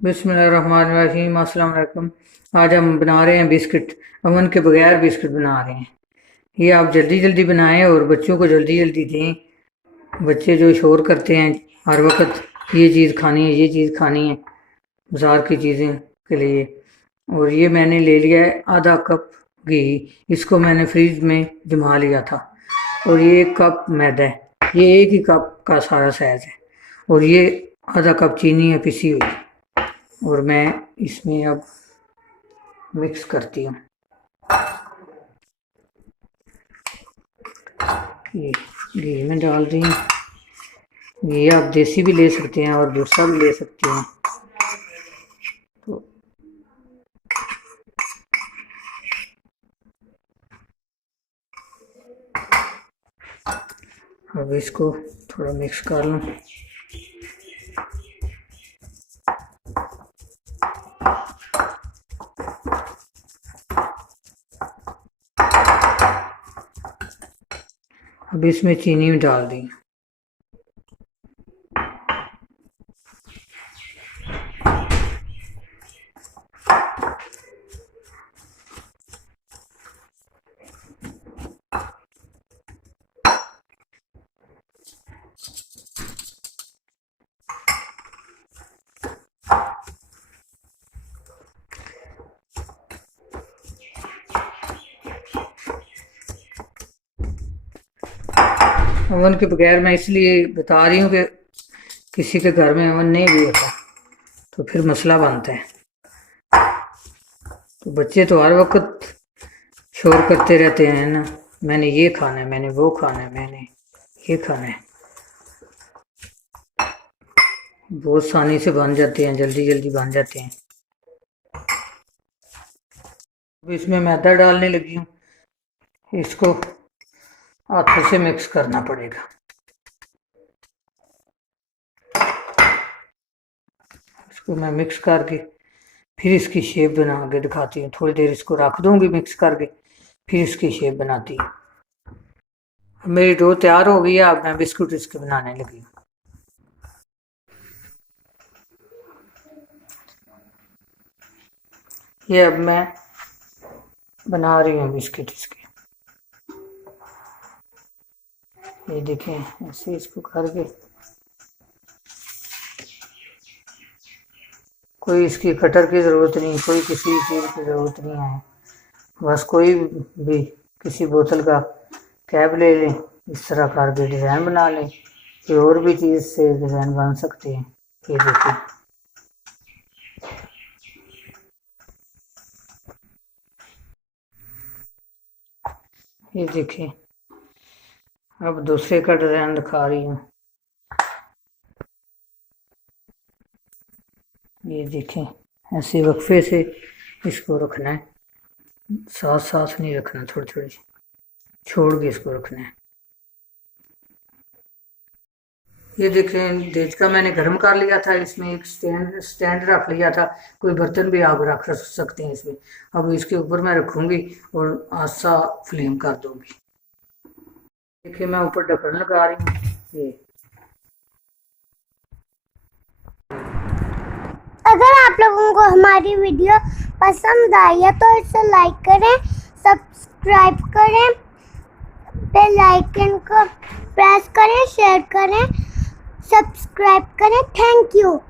बिस्मिल्लाहिर्रहमानिर्रहीम। अस्सलाम वालेकुम। आज हम बना रहे हैं बिस्किट। अवन के बगैर बिस्किट बना रहे हैं। ये आप जल्दी जल्दी बनाएं और बच्चों को जल्दी जल्दी दें। बच्चे जो शोर करते हैं हर वक्त, ये चीज़ खानी है, ये चीज़ खानी है, बाज़ार की चीज़ें के लिए। और ये मैंने ले लिया है आधा कप घी। इसको मैंने फ्रीज में जमा लिया था। और ये 1 कप मैदा है। ये 1 ही कप का सारा साइज़ है। और ये आधा कप चीनी है पिसी हुई। और मैं इसमें अब मिक्स करती हूँ। ये घी में डाल रही हूँ। ये आप देसी भी ले सकते हैं और दूसरा भी ले सकते हैं। तो अब इसको थोड़ा मिक्स कर लूँ। अब इसमें चीनी डाल दी। ओवन के बगैर मैं इसलिए बता रही हूँ कि किसी के घर में ओवन नहीं भी होता तो फिर मसला बनता है। तो बच्चे तो हर वक्त शोर करते रहते हैं ना, मैंने ये खाना है, मैंने वो खाना है, मैंने ये खाना है। बहुत आसानी से बन जाते हैं, जल्दी जल्दी बन जाते हैं। अब इसमें मैदा डालने लगी हूँ। इसको हाथों से मिक्स करना पड़ेगा। इसको मैं मिक्स करके फिर इसकी शेप बना के दिखाती हूँ। थोड़ी देर इसको रख दूंगी मिक्स करके, फिर इसकी शेप बनाती हूँ। मेरी डो तैयार हो गई है। अब मैं बिस्कुट इसके बनाने लगी हूँ। ये अब मैं बना रही हूँ बिस्किट इसके। ये देखें, ऐसे इसको करके कोई इसकी कटर की ज़रूरत नहीं, कोई किसी चीज़ की ज़रूरत नहीं है। बस कोई भी किसी बोतल का कैप ले लें, इस तरह करके डिज़ाइन बना लें। कोई और भी चीज़ से डिज़ाइन बन सकते हैं। ये देखिए, ये देखिए। अब दूसरे का डिज़ाइन दिखा रही हूँ। ये देखें, ऐसे वक्फे से इसको रखना है, साथ साथ नहीं रखना, थोड़ी थोड़ी छोड़ के इसको रखना है। ये देखें, देचका मैंने गर्म कर लिया था। इसमें एक स्टैंड रख लिया था। कोई बर्तन भी आप रख सकते हैं इसमें। अब इसके ऊपर मैं रखूंगी और आस्था फ्लेम कर दूंगी। देखिए, मैं ऊपर ढक्कन लगा रही हूँ। ये अगर आप लोगों को हमारी वीडियो पसंद आई है तो इसे लाइक करें, सब्सक्राइब करें, बेल आइकन को प्रेस करें, शेयर करें, सब्सक्राइब करें। Thank you.